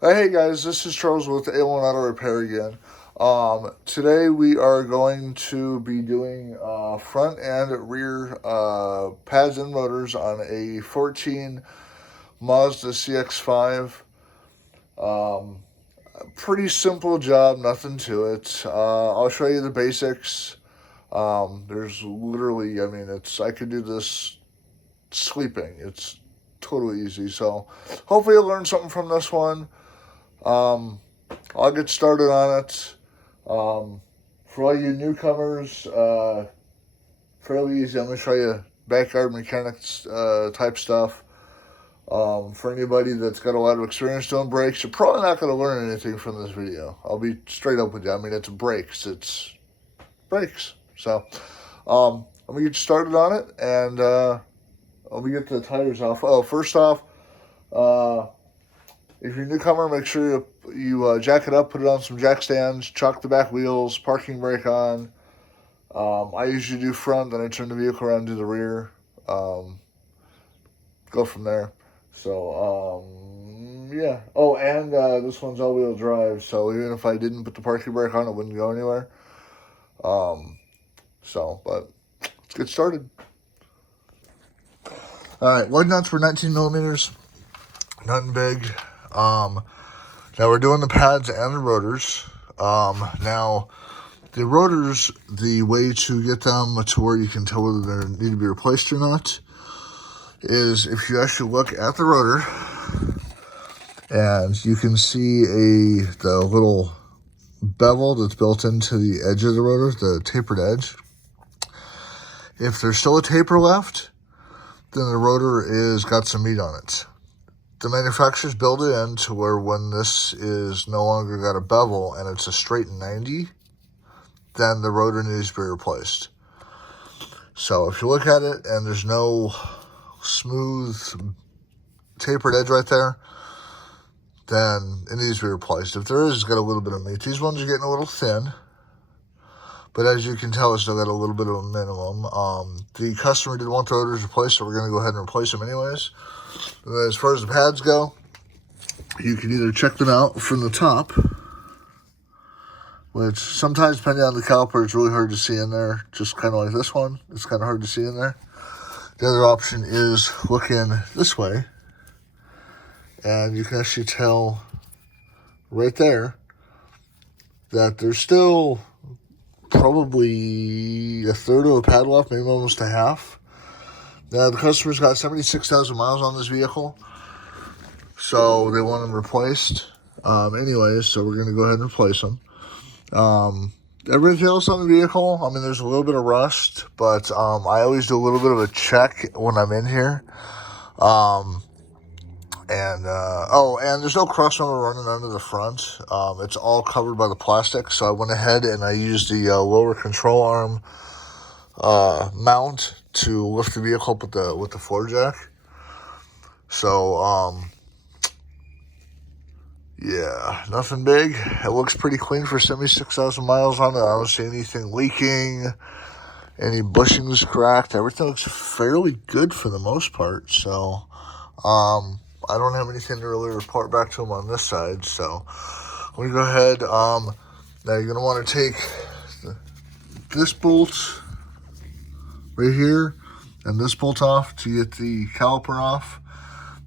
Hey guys, this is Charles with A1 Auto Repair again. Today we are going to be doing front and rear pads and rotors on a 14 Mazda CX-5. Um, Pretty simple job, nothing to it. I'll show you the basics. There's literally, I could do this sleeping. It's totally easy. So hopefully you'll learn something from this one. Um, I'll get started on it. For all you newcomers, fairly easy. I'm going to show you backyard mechanics type stuff. For anybody that's got a lot of experience doing brakes, you're probably not going to learn anything from this video. I'll be straight up with you. I mean, it's brakes. It's brakes. So, I'm going to get started on it, and I'll be get the tires off. Oh, first off, if you're a newcomer, make sure you jack it up, put it on some jack stands, chock the back wheels, parking brake on. I usually do front, then I turn the vehicle around and do the rear. Go from there. So, yeah. Oh, and this one's all-wheel drive, so even if I didn't put the parking brake on, it wouldn't go anywhere. But let's get started. All right, lug nuts were 19 millimeters. Nothing big. Now we're doing the pads and the rotors. Now the rotors, the way to get them to where you can tell whether they need to be replaced or not is if you actually look at the rotor and you can see the little bevel that's built into the edge of the rotor, the tapered edge. If there's still a taper left, then the rotor is got some meat on it. The manufacturers build it in to where when this is no longer got a bevel and it's a straight 90, then the rotor needs to be replaced. So if you look at it and there's no smooth tapered edge right there, then it needs to be replaced. If there is, it's got a little bit of meat. These ones are getting a little thin, but as you can tell, it's still got a little bit of a minimum. The customer did want the rotors replaced, so we're going to go ahead and replace them anyways. As far as the pads go, you can either check them out from the top, which sometimes, depending on the caliper, it's really hard to see in there. Just kind of like this one, it's kind of hard to see in there. The other option is looking this way, and you can actually tell right there that there's still probably a third of a pad left, maybe almost a half. Now, the customer's got 76,000 miles on this vehicle, so they want them replaced. Anyways, so we're going to go ahead and replace them. Everything else on the vehicle, I mean, there's a little bit of rust, but I always do a little bit of a check when I'm in here. And there's no crossover running under the front. It's all covered by the plastic, so I went ahead and I used the lower control arm mount to lift the vehicle up with the floor jack. So, yeah, nothing big. It looks pretty clean for 76,000 miles on it. I don't see anything leaking, any bushings cracked. Everything looks fairly good for the most part. So, I don't have anything to really report back to them on this side. So, let me go ahead. Now you're going to want to take this bolt right here and this bolt off to get the caliper off.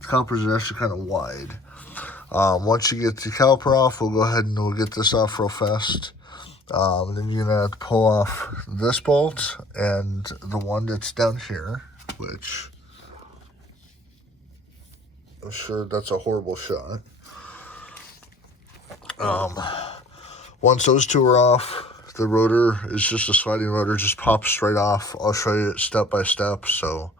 The calipers are actually kind of wide. Once you get the caliper off, we'll go ahead and we'll get this off real fast. And then you're going to have to pull off this bolt and the one that's down here, which I'm sure that's a horrible shot. Once those two are off, the rotor is just a sliding rotor, just pops straight off. I'll show you it step by step. So,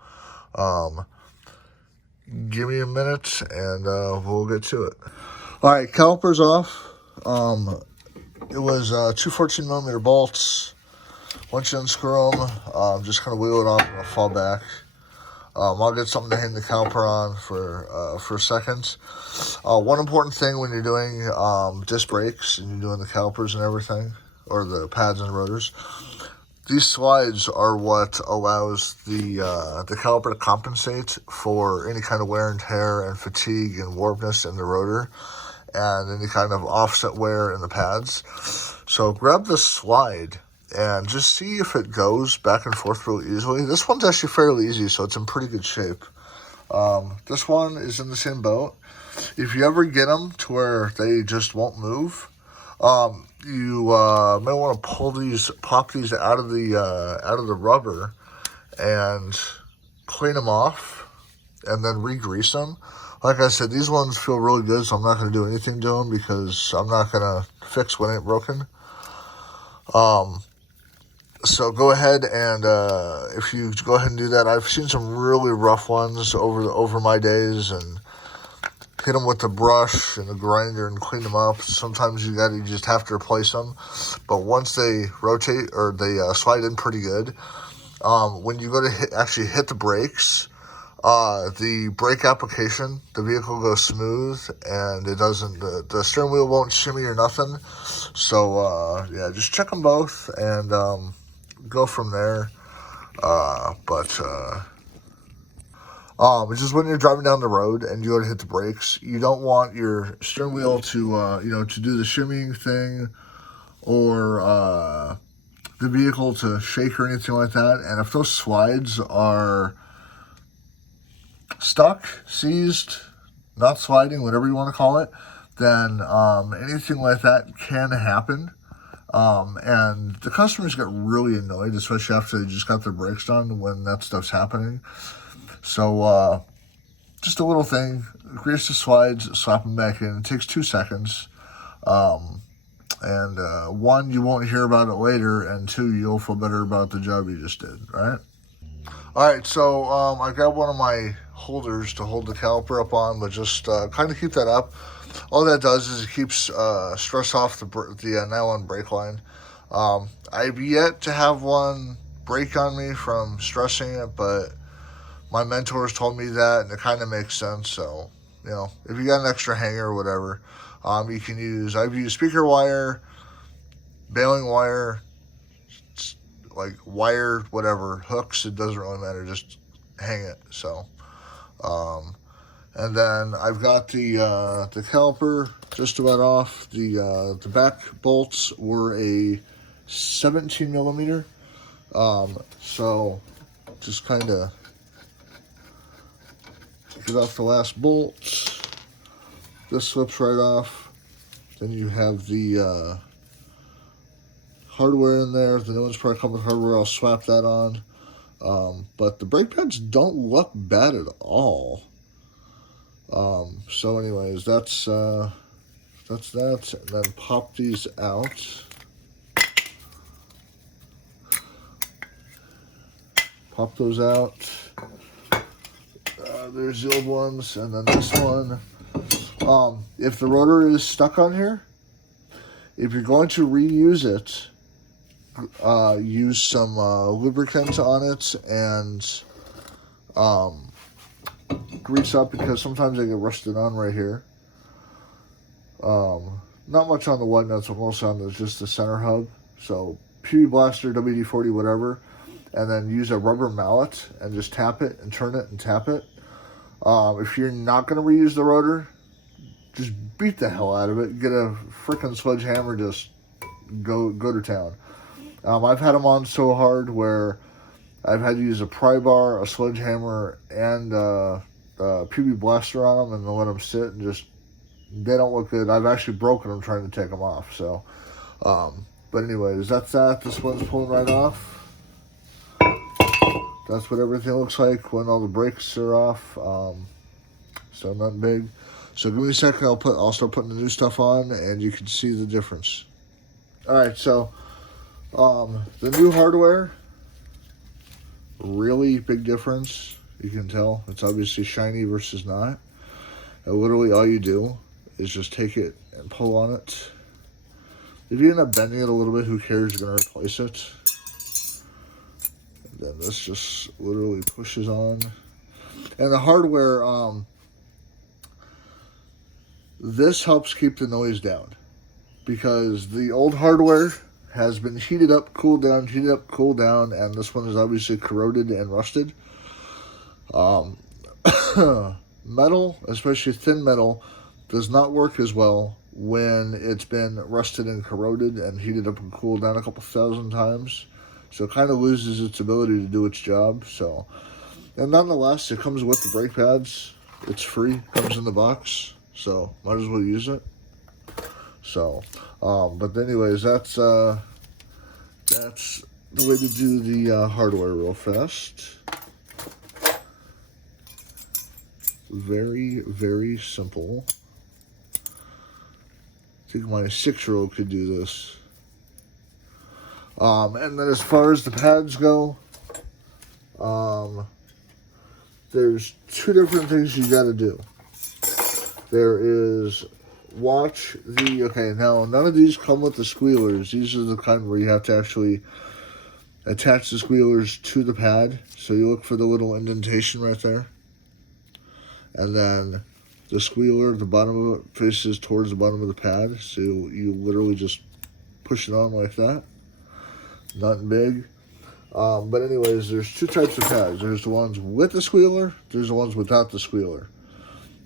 give me a minute and we'll get to it. All right, calipers off. It was 2 14mm bolts. Once you unscrew them, just kind of wheel it off and it'll fall back. I'll get something to hang the caliper on for a second. One important thing when you're doing disc brakes and you're doing the calipers and everything, or the pads and rotors, these slides are what allows the caliper to compensate for any kind of wear and tear and fatigue and warpness in the rotor. and any kind of offset wear in the pads. So grab this slide and just see if it goes back and forth really easily. This one's actually fairly easy, so it's in pretty good shape. This one is in the same boat. If you ever get them to where they just won't move, you may want to pop these out of the rubber and clean them off, and then re-grease them. Like I said, these ones feel really good, so I'm not going to do anything to them because I'm not going to fix what ain't broken. So go ahead and if you go ahead and do that, I've seen some really rough ones over my days, and hit them with the brush and the grinder and clean them up. Sometimes you just have to replace them, but once they rotate or they slide in pretty good, when you go to actually hit the brakes, the brake application, the vehicle goes smooth, and it doesn't, the steering wheel won't shimmy or nothing. So, yeah, just check them both and go from there. It's just when you're driving down the road and you go to hit the brakes, you don't want your steering wheel to do the shimmying thing, or the vehicle to shake or anything like that. And if those slides are stuck, seized, not sliding, whatever you want to call it, then anything like that can happen. And the customers get really annoyed, especially after they just got their brakes done, when that stuff's happening. So just a little thing, grease the slides, slap them back in. It takes 2 seconds. One, you won't hear about it later, and two, you'll feel better about the job you just did, right? All right, so I got one of my holders to hold the caliper up on, but just kind of keep that up. All that does is it keeps stress off the nylon brake line. I've yet to have one break on me from stressing it, but my mentors told me that, and it kind of makes sense. So, if you got an extra hanger or whatever, you can use, I've used speaker wire, baling wire, like wire, whatever, hooks, it doesn't really matter, just hang it. So, and then I've got the caliper just about off. The back bolts were a 17 millimeter. So just kind of get off the last bolt. This slips right off. Then you have the hardware in there. The new one's probably come with hardware. I'll swap that on. But the brake pads don't look bad at all. So anyways, that's that. And then pop these out. Pop those out. There's the old ones, and then this one. If the rotor is stuck on here, if you're going to reuse it, use some lubricant on it and grease up, because sometimes they get rusted on right here. Not much on the wide nuts, but most on just the center hub. So PB Blaster, WD-40, whatever, and then use a rubber mallet and just tap it and turn it and tap it. If you're not going to reuse the rotor, just beat the hell out of it. Get a freaking sledgehammer, just go to town. I've had them on so hard where I've had to use a pry bar, a sledgehammer, and PB Blaster on them, and then let them sit, and just, they don't look good. I've actually broken them trying to take them off. So, but anyways, that's that. This one's pulling right off. That's what everything looks like when all the brakes are off. So nothing big. So give me a second. I'll start putting the new stuff on, and you can see the difference. All right, so the new hardware, really big difference. You can tell it's obviously shiny versus not. And literally all you do is just take it and pull on it. If you end up bending it a little bit, who cares? You're gonna replace it. And then this just literally pushes on. And the hardware, this helps keep the noise down, because the old hardware has been heated up, cooled down, and this one is obviously corroded and rusted. Metal, especially thin metal, does not work as well when it's been rusted and corroded and heated up and cooled down a couple thousand times. So it kind of loses its ability to do its job. So, and nonetheless, it comes with the brake pads. It's free, comes in the box. So might as well use it. So, but anyways, that's the way to do the hardware real fast. Very, very simple. I think my 6-year-old could do this. And then as far as the pads go, there's two different things you got to do. There is okay, now none of these come with the squealers. These are the kind where you have to actually attach the squealers to the pad. So you look for the little indentation right there. And then the squealer, the bottom of it faces towards the bottom of the pad. So you literally just push it on like that. Nothing big. But anyways, there's two types of pads. There's the ones with the squealer. There's the ones without the squealer.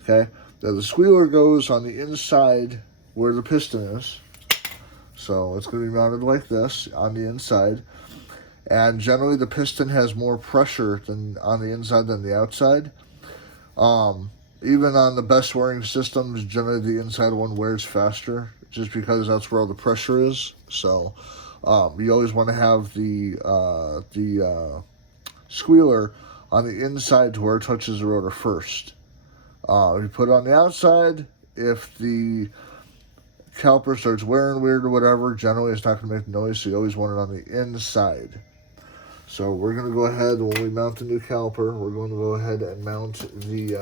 Okay? Now the squealer goes on the inside where the piston is. So it's going to be mounted like this on the inside. And generally the piston has more pressure than on the inside than the outside. Even on the best wearing systems, generally the inside one wears faster just because that's where all the pressure is. So you always want to have the squealer on the inside to where it touches the rotor first. If you put it on the outside, if the caliper starts wearing weird or whatever, generally it's not going to make noise, so you always want it on the inside. So we're going to go ahead, when we mount the new caliper, we're going to go ahead and mount the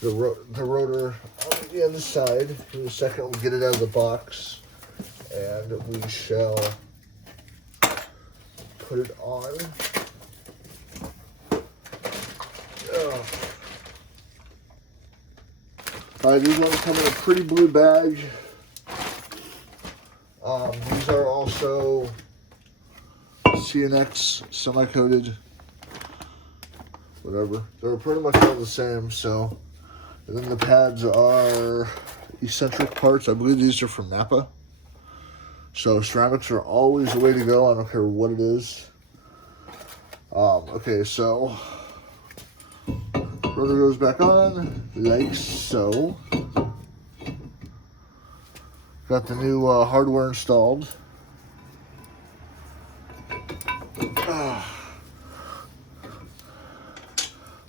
rotor on the inside. In a second, we'll get it out of the box, and we shall put it on. Alright, these ones come in a pretty blue bag. These are also CNX semi-coated, whatever. They're pretty much all the same. So, and then the pads are eccentric parts. I believe these are from Napa. So ceramics are always the way to go. I don't care what it is. Okay, so rotor goes back on like so. Got the new hardware installed.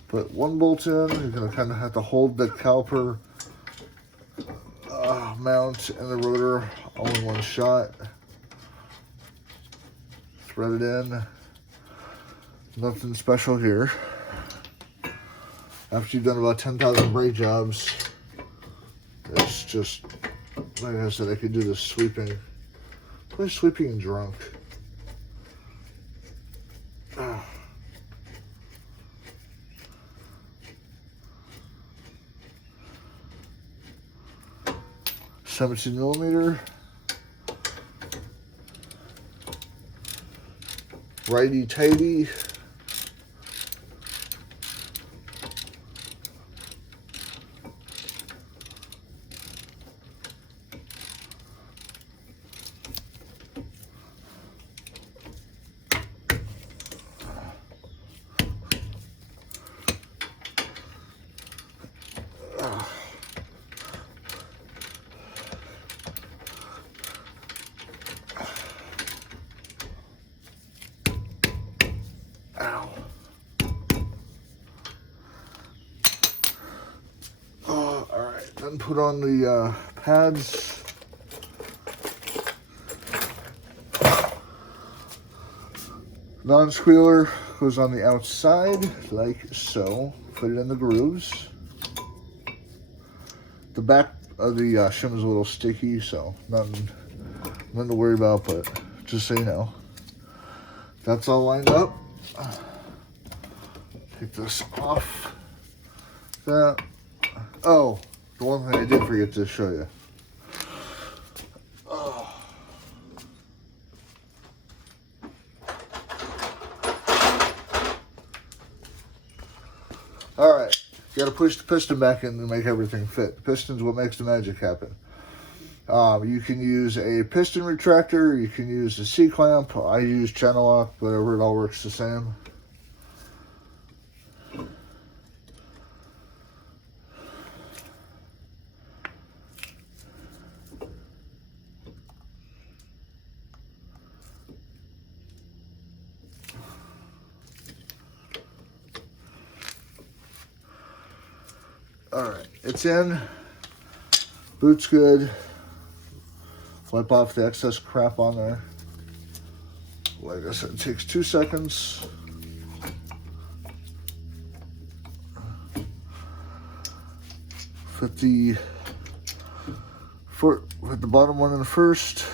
Put one bolt in. You're going to kind of have to hold the caliper mount and the rotor all in one shot. Thread it in. Nothing special here. After you've done about 10,000 brake jobs, it's just, like I said, I could do this sweeping. Play sweeping and drunk. Ah. 17mm. Righty tighty. Ow. Alright, then put on the pads. Non-squealer goes on the outside, like so. Put it in the grooves. The back of the shim is a little sticky, so nothing to worry about, but just so you know. That's all lined up. Take this off. Oh, the one thing I did forget to show you. Alright, got to push the piston back in to make everything fit. The piston's what makes the magic happen. You can use a piston retractor. You can use a C-clamp. I use channel lock, whatever. It all works the same. Alright, it's in. Boot's good. Wipe off the excess crap on there. Like I said, it takes 2 seconds. Put the bottom one in first.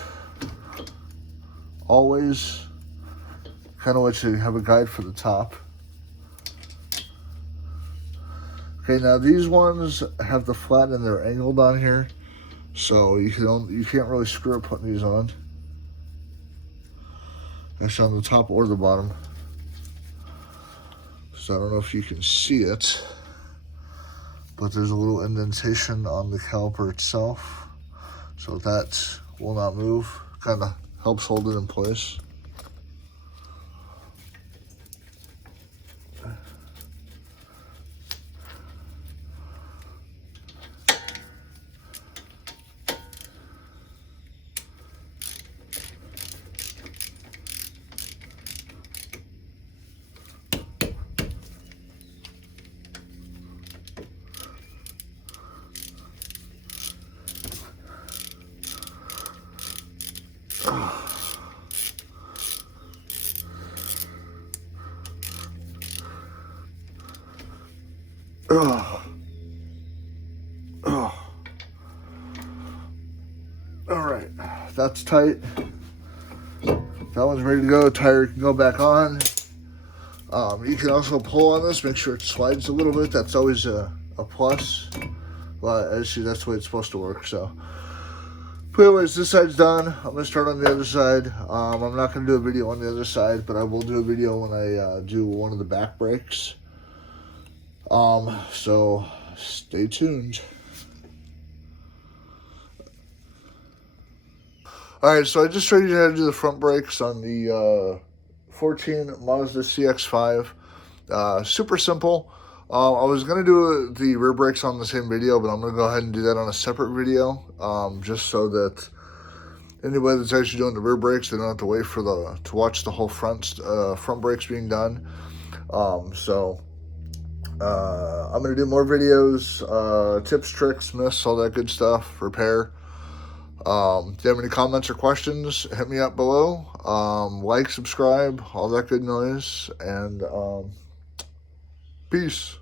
Always. Kind of let you have a guide for the top. Okay, now these ones have the flat and they're angled on here, so you can't really screw up putting these on. Actually, on the top or the bottom. So I don't know if you can see it, but there's a little indentation on the caliper itself, so that will not move. Kind of helps hold it in place. Alright, that's tight. That one's ready to go. Tire can go back on. You can also pull on this, make sure it slides a little bit. That's always a plus. Well, actually, that's the way it's supposed to work. So, but anyways, this side's done. I'm going to start on the other side. I'm not going to do a video on the other side, but I will do a video when I do one of the back brakes. So stay tuned. Alright, so I just showed you how to do the front brakes on the 14 Mazda CX-5. Super simple. I was going to do the rear brakes on the same video, but I'm going to go ahead and do that on a separate video, just so that anybody that's actually doing the rear brakes, they don't have to wait for to watch the whole front brakes being done. I'm going to do more videos, tips, tricks, myths, all that good stuff, repair. If you have any comments or questions, hit me up below. Like, subscribe, all that good noise, and peace.